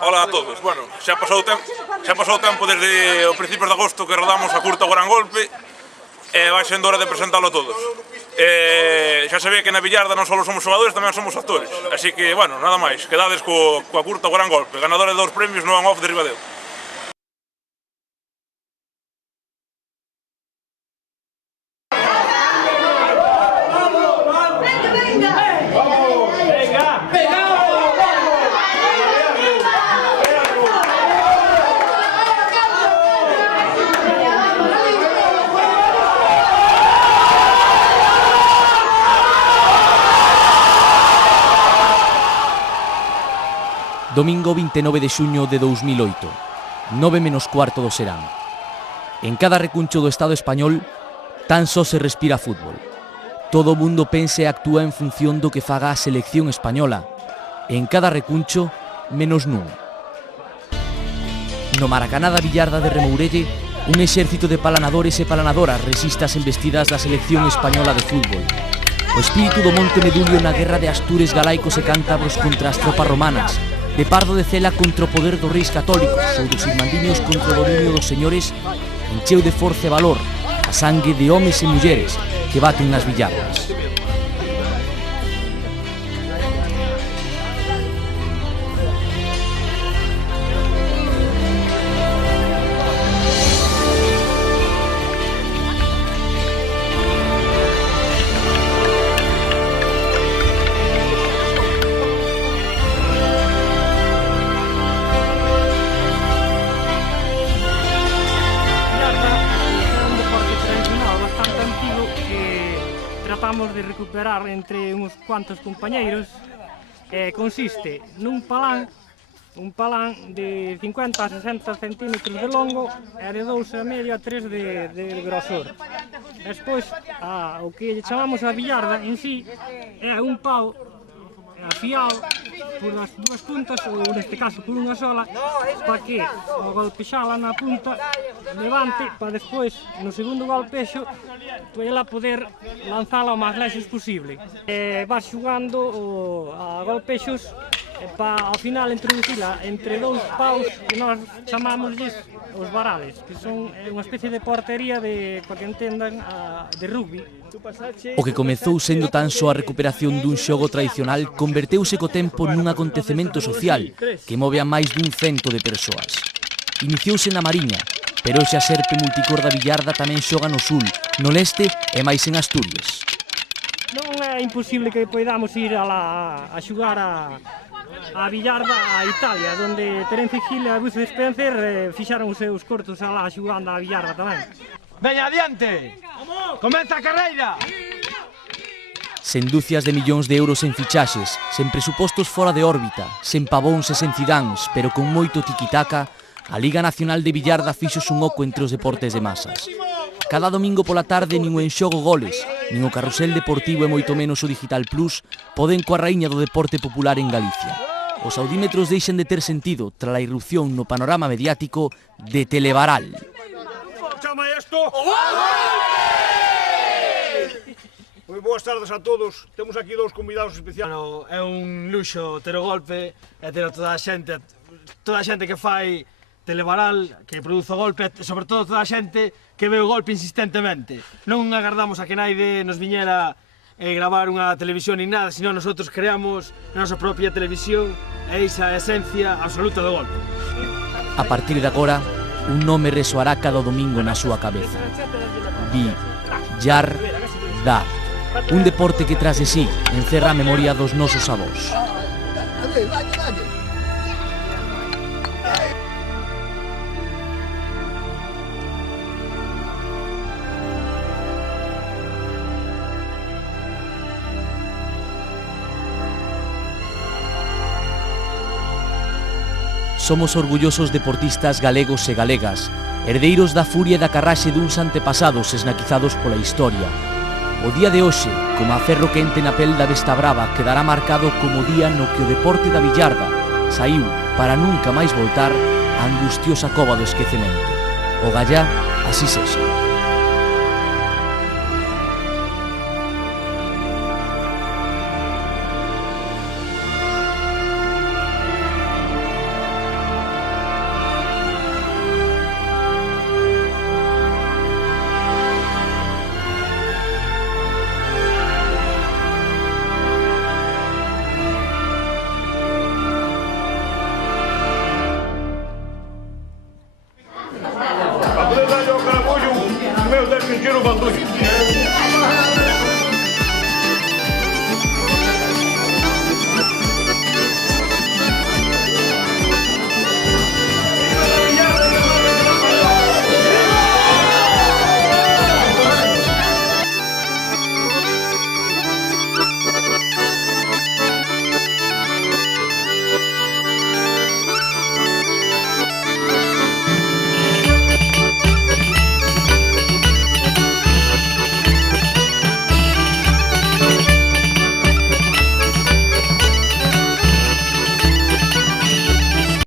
Ola a todos. Bueno, xa pasou o tempo desde o principios de agosto que rodamos a curta o Gran Golpe e vai sendo hora de presentalo a todos. Xa se ve que na billarda non só somos xogadores, tamén somos actores. Así que, bueno, nada máis, quedades coa curta o Gran Golpe, ganadora de 2 premios no On Off de Ribadeo. Domingo 29 de xuño de 2008, 9:15 do serán. En cada recuncho do Estado español, tan só se respira fútbol. Todo o mundo pensa e actúa en función do que faga a selección española. En cada recuncho, menos nun. No Maracaná da Billarda de Remourelle, un exército de palanadores e palanadoras resiste as embestidas da selección española de fútbol. O espírito do Monte Medulio na guerra de Astures, galaicos e cántabros contra as tropas romanas, de Pardo de Cela contra o poder dos reis católicos ou dos irmandiños contra o dominio dos señores, encheu de forza e valor a sangue de homes e mulleres que baten nas billardas. Tratamos de recuperar entre uns cuantos compañeiros. Consiste nun palán, un palán de 50 a 60 centímetros de longo e de 2,5 a 3 de grosor. Despois, o que chamamos a billarda en sí é un pau afiado por as dúas puntas, ou neste caso por unha sola, para que ao golpexala na punta levante para despois, no segundo golpexo, ela poder lanzala o máis lexos posible. Vas xugando a golpexos para ao final introducila entre dous paus que nós chamámosles os varales, que son unha especie de portería para que entendan, de rugby. O que comezou sendo tan só a recuperación dun xogo tradicional converteuse co tempo nun acontecemento social que move a máis dun 100 de persoas. Iniciouse na Mariña, pero hoxe a Serpe Multicor da Billarda tamén xoga no sul, no leste e máis en Asturias. Non é imposible que podamos ir a xugar a billarda a Italia, onde Terence Hill e Bruce Spencer fixaron os seus cortos alá xugando a billarda tamén. Veña, adiante! Comeza a carreira! Sen dúcias de millóns de euros en fichaxes, sen presupostos fora de órbita, sen Pavóns e sen Zidáns, pero con moito tiquitaca, a Liga Nacional de Billarda fixos un oco entre os deportes de masas. Cada domingo pola tarde nin o enxogo goles, nin o carrusel deportivo e moito menos o Digital Plus poden coa raíña do deporte popular en Galicia. Os audímetros deixen de ter sentido tras a irrupción no panorama mediático de Televaral. Chama isto? Moi boas tardes a todos. Temos aquí dous convidados especiais. É un luxo ter o golpe e ter a toda a xente que fai Televaral, que produce o golpe, e sobre todo toda a xente que ve o golpe insistentemente. Non agardamos a que naide nos viñera gravar unha televisión nin nada, senón nosotros creamos a nosa propia televisión e esa esencia absoluta do golpe. A partir de agora, un nome resoará cada domingo na súa cabeza. Billarda. Un deporte que tras de sí encerra a memoria dos nosos avós. Somos orgullosos deportistas galegos e galegas, herdeiros da furia e da carraxe duns antepasados esnaquizados pola historia. O día de hoxe, como a ferro quente na pel da besta brava, quedará marcado como o día no que o deporte da billarda saiu, para nunca máis voltar, a angustiosa cova do esquecemento. O gallá, así sexa.